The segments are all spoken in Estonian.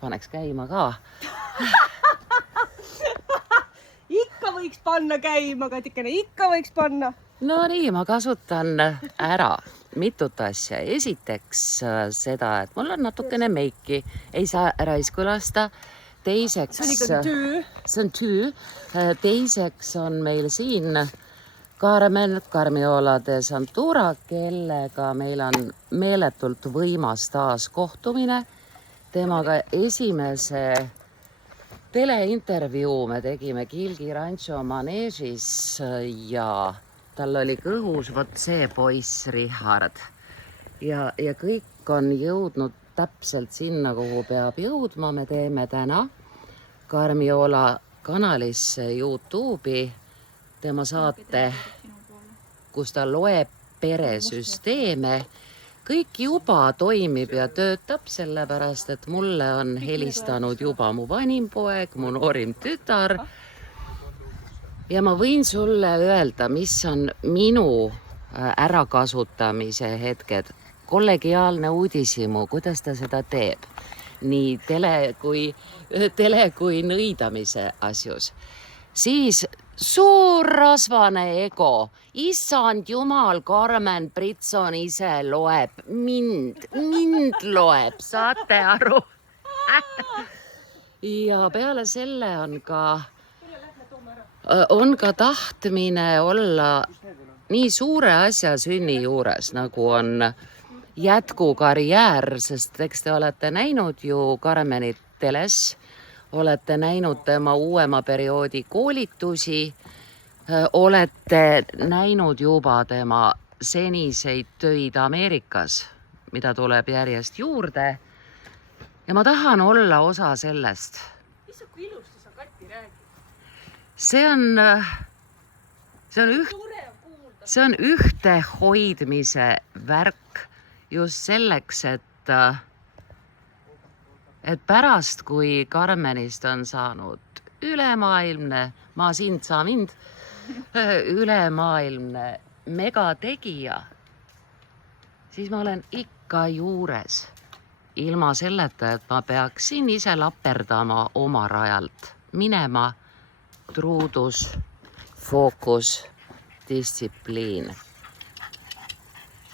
paneks käima ka. Ikka võiks panna käima, Katikene, ikka võiks panna. No nii, ma kasutan ära mitut asja. Esiteks seda, et mul on natukene meiki, ei saa raisku lasta. Teiseks, see on töö. Teiseks on meil siin Carmen Carmiola de Santura, kellega meil on meeletult võimas taas kohtumine. Temaga esimese teleintervjuu me tegime Kilgi Rancho maneežis ja tal oli kõhus vot see poiss Richard. Ja kõik on jõudnud täpselt sinna, kuhu peab jõudma. Me teeme täna Carmiola kanalisse YouTube'i tema saate, kus ta loeb peresüsteeme. Kõik juba toimib ja töötab, sellepärast, et mulle on helistanud juba mu vanim poeg, mu noorim tütar. Ja ma võin sulle öelda, mis on minu ärakasutamise hetked. Kollegiaalne uudishimu, kuidas ta seda teeb. Nii tele kui nõidamise asjus. Siis suur rasvane ego. Issand jumal, Carmen Britson ise loeb. Mind loeb, saate aru? Ja peale selle on ka tahtmine olla nii suure asja sünni juures, nagu on jätkukarjäär, sest eks te olete näinud ju Carmenit teles, olete näinud tema uuema perioodi koolitusi, olete näinud juba tema seniseid töid Ameerikas, mida tuleb järjest juurde. Ja ma tahan olla osa sellest. Mis kui ilusti sa, Kati, räägid? See on ühtehoidmise värk just selleks, et pärast, kui Carmenist on saanud ülemaailmne, ma sind, sa mind, ülemaailmne megategija, siis ma olen ikka juures. Ilma selleta, et ma peaksin ise laperdama oma rajalt, minema truudus, fookus, distsipliin.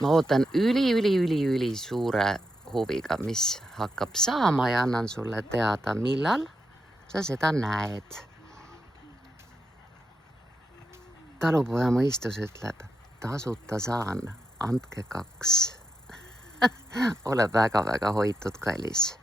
Ma ootan üli suure huviga, mis hakkab saama ja annan sulle teada, millal sa seda näed. Talupoja mõistus ütleb, tasuta saan, andke 2. Ole väga hoitud, kallis.